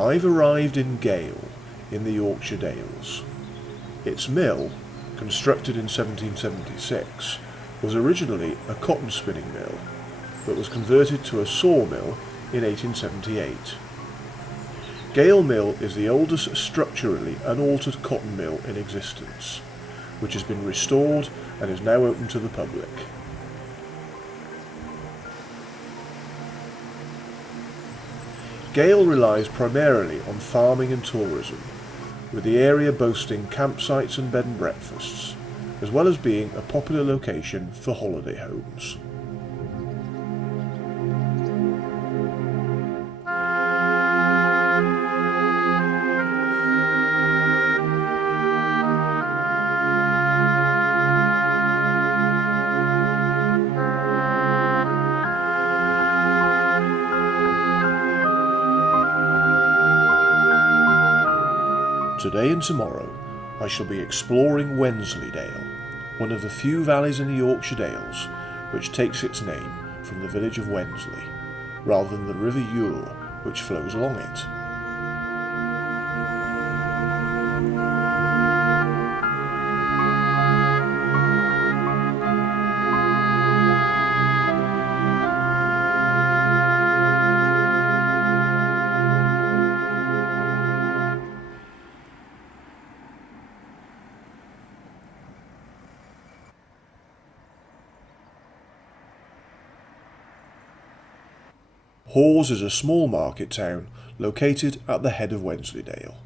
I've arrived in Gayle, in the Yorkshire Dales. Its mill, constructed in 1776, was originally a cotton spinning mill, but was converted to a sawmill in 1878. Gale Mill is the oldest structurally unaltered cotton mill in existence, which has been restored and is now open to the public. Gayle relies primarily on farming and tourism, with the area boasting campsites and bed and breakfasts, as well as being a popular location for holiday homes. Today and tomorrow I shall be exploring Wensleydale, one of the few valleys in the Yorkshire Dales which takes its name from the village of Wensley, rather than the River Ure which flows along it. Hawes is a small market town located at the head of Wensleydale.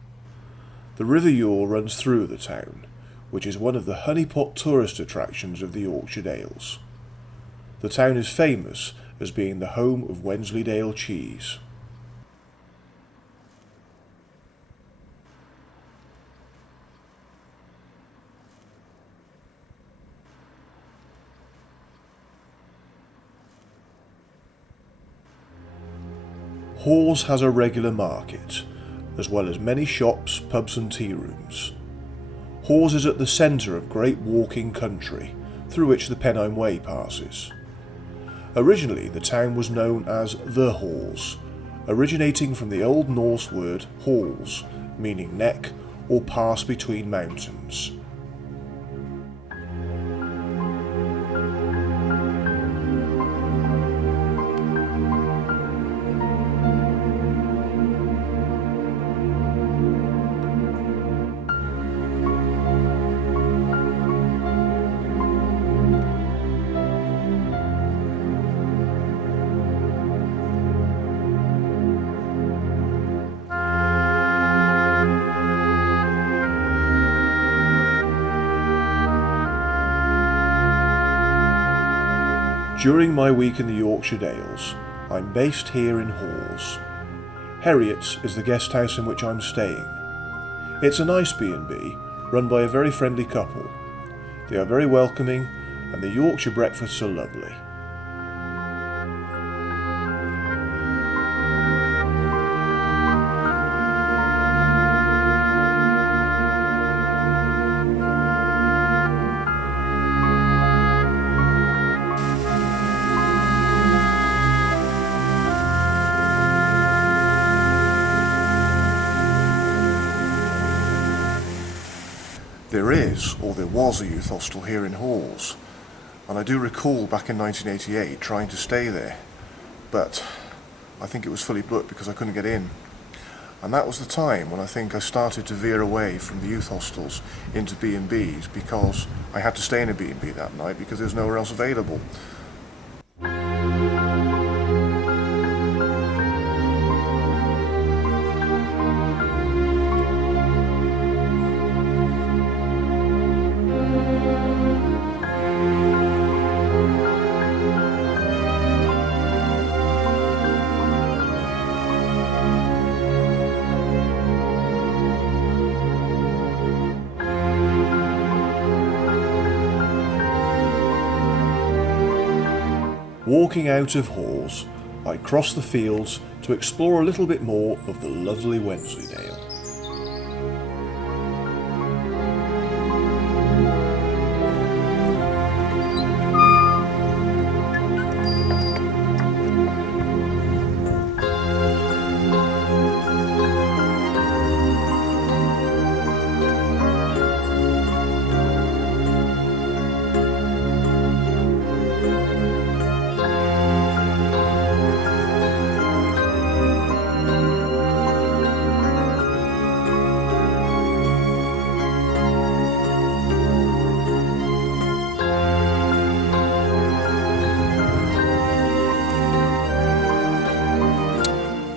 The River Ure runs through the town, which is one of the honeypot tourist attractions of the Yorkshire Dales. The town is famous as being the home of Wensleydale cheese. Hawes has a regular market, as well as many shops, pubs and tea rooms. Hawes is at the centre of great walking country, through which the Pennine Way passes. Originally the town was known as the Hawes, originating from the Old Norse word halls, meaning neck or pass between mountains. During my week in the Yorkshire Dales, I'm based here in Hawes. Herriot's is the guest house in which I'm staying. It's a nice B&B, run by a very friendly couple. They are very welcoming, and the Yorkshire breakfasts are lovely. There is, or there was, a youth hostel here in Hawes, and I do recall back in 1988 trying to stay there, but I think it was fully booked because I couldn't get in. And that was the time when I think I started to veer away from the youth hostels into B&Bs, because I had to stay in a B&B that night because there was nowhere else available. Walking out of Hawes, I crossed the fields to explore a little bit more of the lovely Wensleydale.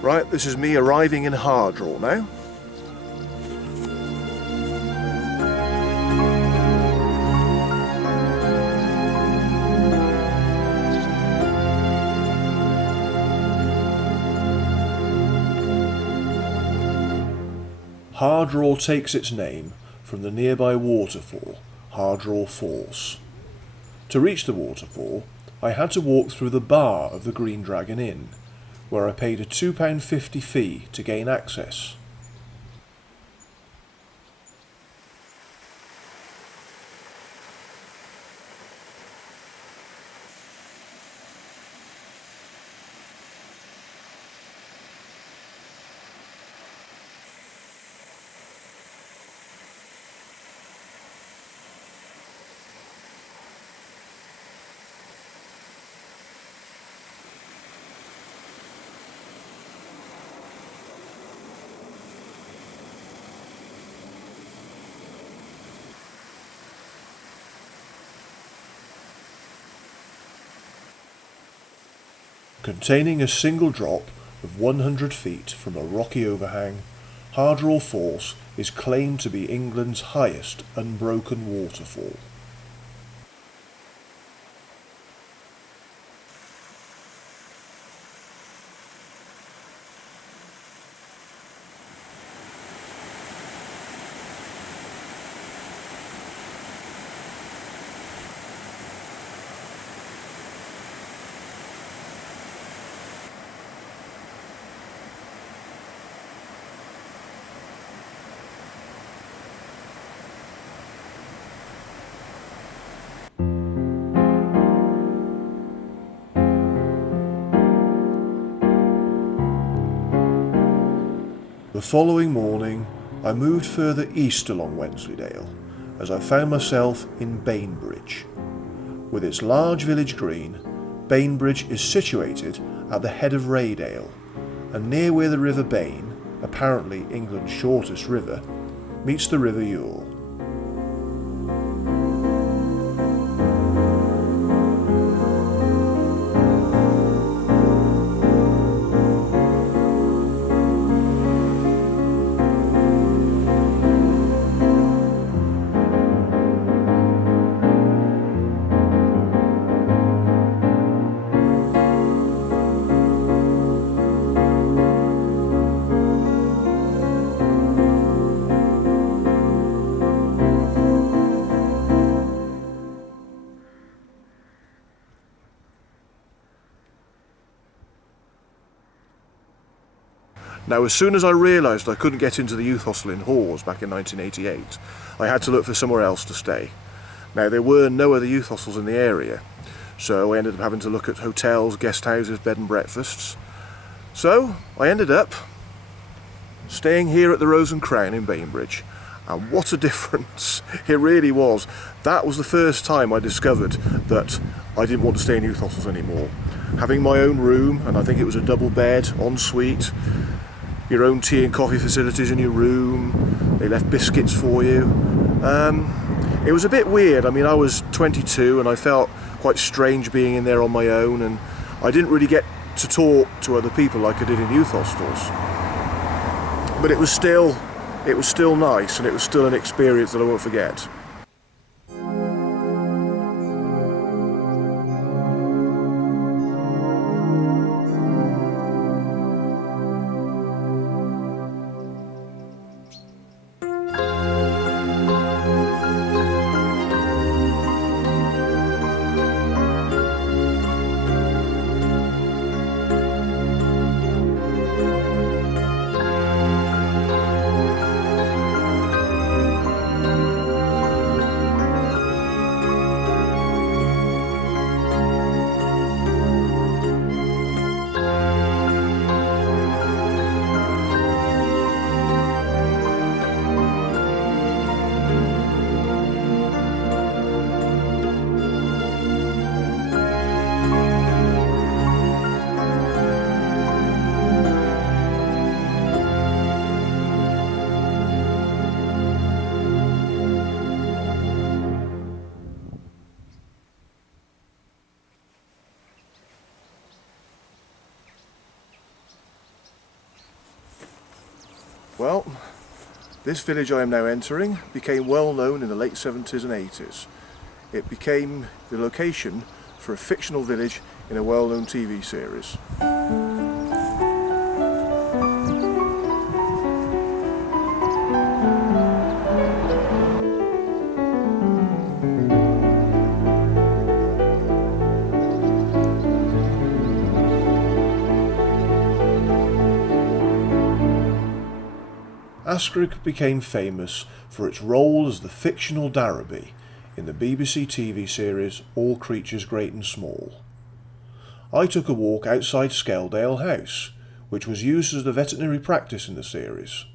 Right, this is me arriving in Hardraw now. Hardraw takes its name from the nearby waterfall, Aysgarth Falls. To reach the waterfall, I had to walk through the bar of the Green Dragon Inn, where I paid a £2.50 fee to gain access. Containing a single drop of 100 feet from a rocky overhang, Hardraw Falls is claimed to be England's highest unbroken waterfall. The following morning, I moved further east along Wensleydale, as I found myself in Bainbridge. With its large village green, Bainbridge is situated at the head of Raydale, and near where the River Bain, apparently England's shortest river, meets the River Ure. Now, as soon as I realised I couldn't get into the youth hostel in Hawes back in 1988, I had to look for somewhere else to stay. Now, there were no other youth hostels in the area, so I ended up having to look at hotels, guest houses, bed and breakfasts. So, I ended up staying here at the Rose and Crown in Bainbridge, and what a difference it really was. That was the first time I discovered that I didn't want to stay in youth hostels anymore. Having my own room, and I think it was a double bed, ensuite, your own tea and coffee facilities in your room, they left biscuits for you. It was a bit weird. I mean, I was 22 and I felt quite strange being in there on my own, and I didn't really get to talk to other people like I did in youth hostels. But it was still nice, and it was still an experience that I won't forget. Well, this village I am now entering became well known in the late 70s and 80s. It became the location for a fictional village in a well-known TV series. Askrigg became famous for its role as the fictional Darrowby in the BBC TV series All Creatures Great and Small. I took a walk outside Skeldale House, which was used as the veterinary practice in the series.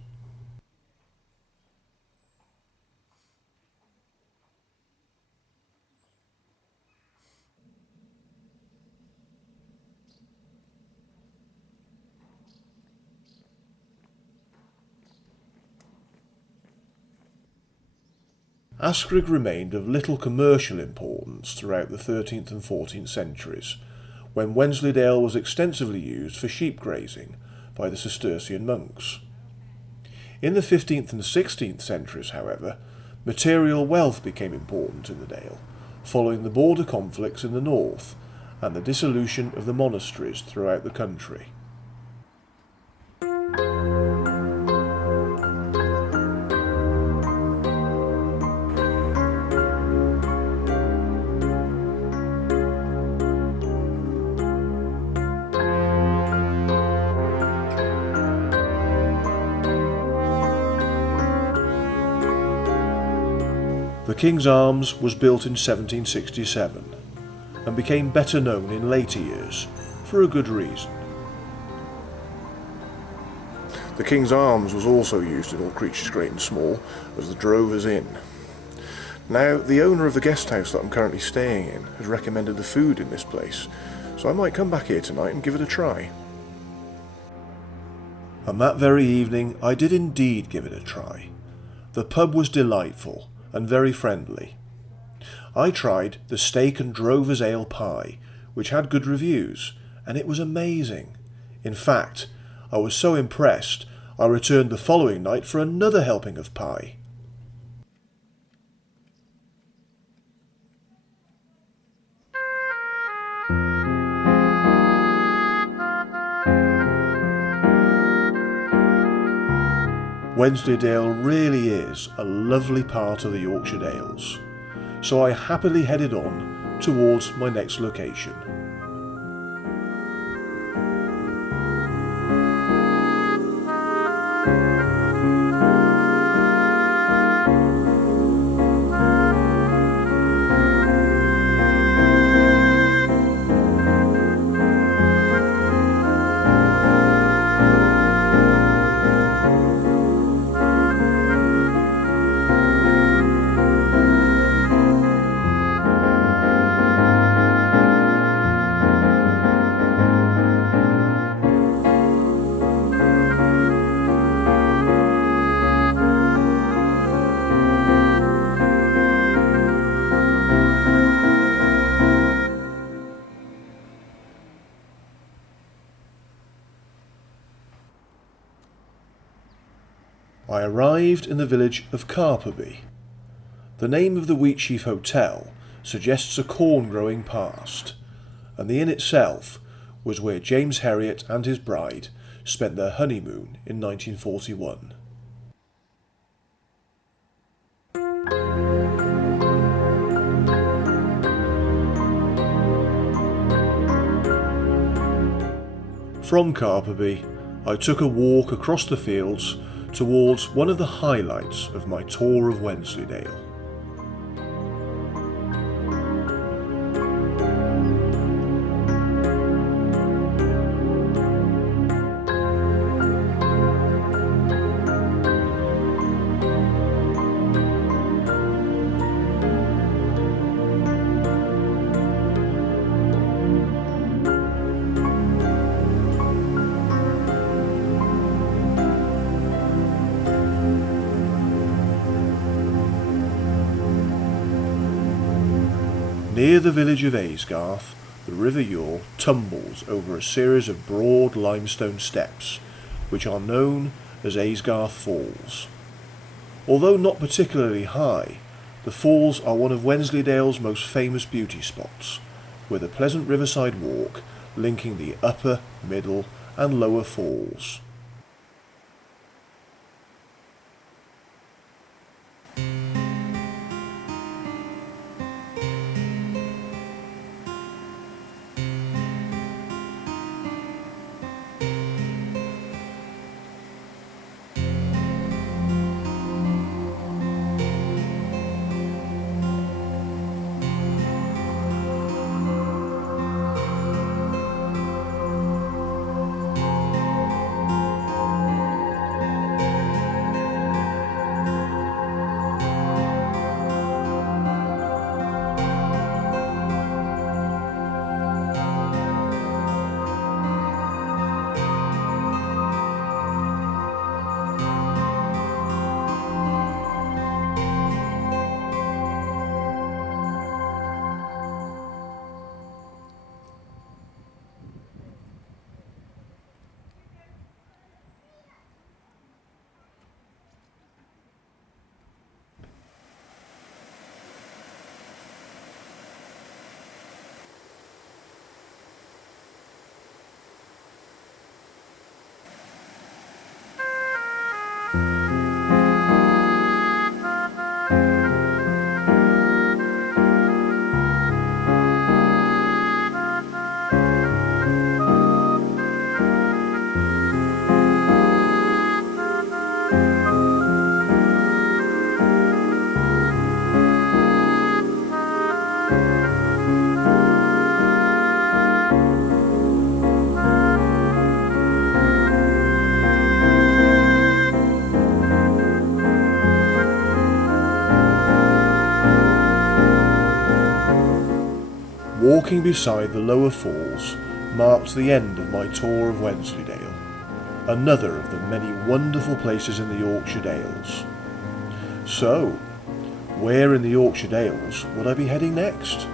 Askrigg remained of little commercial importance throughout the 13th and 14th centuries, when Wensleydale was extensively used for sheep grazing by the Cistercian monks. In the 15th and 16th centuries, however, material wealth became important in the Dale, following the border conflicts in the north and the dissolution of the monasteries throughout the country. The King's Arms was built in 1767 and became better known in later years for a good reason. The King's Arms was also used in All Creatures Great and Small as the Drover's Inn. Now, the owner of the guest house that I'm currently staying in has recommended the food in this place, so I might come back here tonight and give it a try. And that very evening I did indeed give it a try. The pub was delightful and very friendly. I tried the steak and drover's ale pie, which had good reviews, and it was amazing. In fact, I was so impressed I returned the following night for another helping of pie. Wensleydale really is a lovely part of the Yorkshire Dales, so I happily headed on towards my next location. I arrived in the village of Carperby. The name of the Wheatsheaf Hotel suggests a corn-growing past, and the inn itself was where James Herriot and his bride spent their honeymoon in 1941. From Carperby, I took a walk across the fields towards one of the highlights of my tour of Wensleydale. Near the village of Aysgarth, the River tumbles over a series of broad limestone steps, which are known as Aysgarth Falls. Although not particularly high, the falls are one of Wensleydale's most famous beauty spots, with a pleasant riverside walk linking the upper, middle and lower falls. Walking beside the lower falls marked the end of my tour of Wensleydale, another of the many wonderful places in the Yorkshire Dales. So, where in the Yorkshire Dales would I be heading next?